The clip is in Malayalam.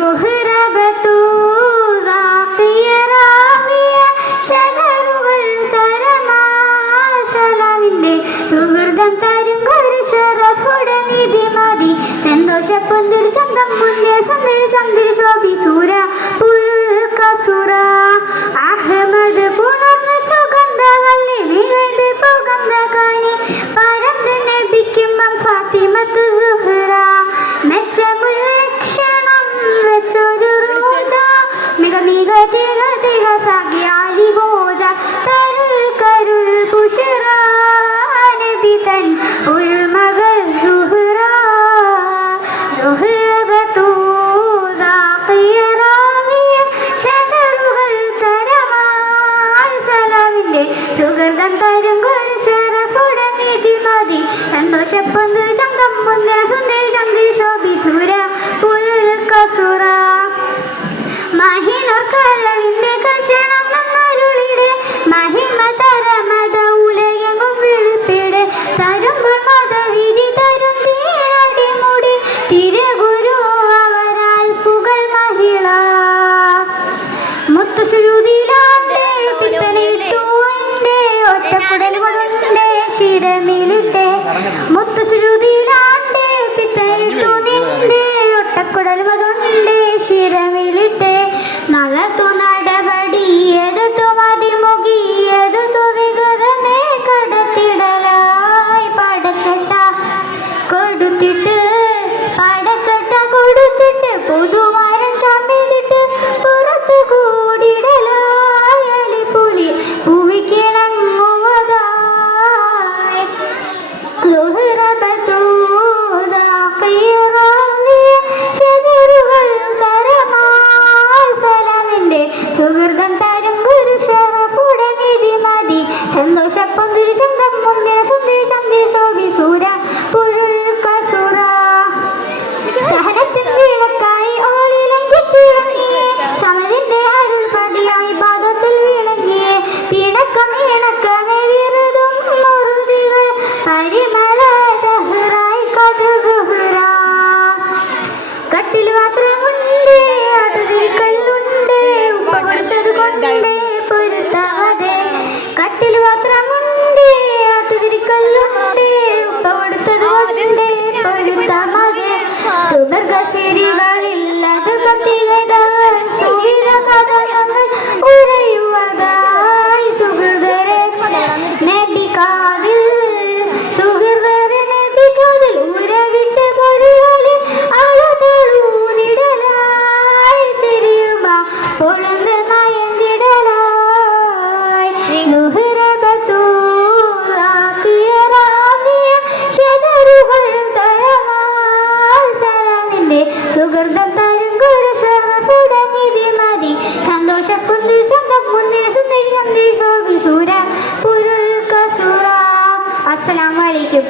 സുഹ്റബത്തു ഷജറുകൾ തരമാസലാമിന്റെ സുഹൃതം തരും ഒരു ഷറഫുടെ നിധി മതി സന്തോഷപ്പൊന്തിൽ ചന്തം മുന്നേ സന്ദരി സന്ദരി ശോഭി സൂര പുൽക്കസുര അഹമ്മദ് പുണർന്ന സുഗന്ധവല്ലി മികൈത് പുകന്ത കനി പരന്ത് നബിക്കുമ്പം ഫാത്തിമത്തു സുഹ്റ മെച്ചമുല്ലക്ഷണം വെച്ചൊരു റോജ മിക മിക തിക തിക സഖ്യാലി ഭോജ തരുൾ കരുൾ പുഷറ നബി തൻ ഉൾമകൾ സുഹ്റ സുഹ്റബത്തു ഷജറുകൾ തരമായി സലാമിന്റെ സുഗന്ധം തരും ഒരു ഷറഫുടെ നിധി മതി സന്തോഷപ്പൊന്ത് ചന്തം മുന്തിര സുന്ദരി ചന്ദരി ശോഭി സൂര പുൽക്കസുര മഹിനോർ കരളിന്റെ കർഷണം എന്നരുളിടെ മഹിമ തരമത ഉലകെങ്ങും വിളിപ്പിടെ തരുമ്പോൾ മതവിധി തരും തീരടിമുടി തിരുഗുരു അവരാൽ പുകൾ മഹിള മുത്തുസുജൂദിലാണ്ടേ പിത്തനിട്ടുണ്ടേ ഒറ്റക്കുടൽ മുതണ്ടേ ശിരമിലിട്ടേ മുത്തുസുജൂദിലാണ്ടേ പിത്തനിട്ടു നിണ്ടേ ഒറ്റക്കുടൽ മുതണ്ടേ ശിരമിലിട്ടേ നളർത്തു നടപടി എതിർത്തു മതിമുഖി എതിർത്തു വിഗതമേ കടത്തിടലായി പടച്ചട്ട കൊടുത്തിട്ട് പുതുവാരം ചമ്മിലിട്ട് പുറത്തു കൂടിടലായി അലിപ്പുലി പൂവിക്കിണങ്ങുവതായി സുഹ്റബത്തു ഷജറുകൾ തരമായി സലാമിന്റെ സുഹൃതം തരും ഒരു ഷറഫുടെ നിധി മതി സന്തോഷപ്പൊന്തിരി ചന്തം മുന്തിര സുന്ദരി ചന്ദരി ശോഭി സൂര പുൽക്കസുര സഹനത്തിൻ വിളക്കായി ഓളിലങ്കിത്തിളങ്ങിയേ സമതിന്റെ അരുൾ പതിയായി പാദത്തിൽ വിളങ്ങിയേ പിണക്കം ഇണക്കമേ വിറുതും മുറുതികൾ പരിമള സഹ്റായി കഥു സുഹ്റ കട്ടിൽ മാത്രമുണ്ട് ആട്ടുതിരിക്കല്ലുണ്ട് ഉപ്പ കൊടുത്തത് കൊണ്ടേ പൊരുത്താതെ കട്ടിൽ മാത്രമുണ്ട് ആട്ടുതിരിക്കല്ലുണ്ട് ഉപ്പ കൊടുത്തത് കൊണ്ടേ പൊരുത്താതെ സുവർഗസിരികളിൽ അത് ഭക്തികൾ സൂര്യകഥകൾ ഉറയുവതായി സുഹൃതരെ നബികാവിൽ സുഹൃതരെ നബികാവിൽ ഉരവിട്ട് പൊരുകളിൽ അളതളൂതിടലായി ചെറിയുമ പൊളുന്ന് നയന്തിടലായി സുഹ്റബത്തു ഷജറുകൾ തരമായി സലാമിന്റെ സുഹൃതം തരും ഒരു ഷറഫുടെ നിധി മതി സന്തോഷപ്പൊന്തിൽ ചന്തം മുന്തിര സുന്ദരി ചന്ദരി ശോഭി സൂര പുൽക്കസുര. അസ്സലാമു അലൈക്കും.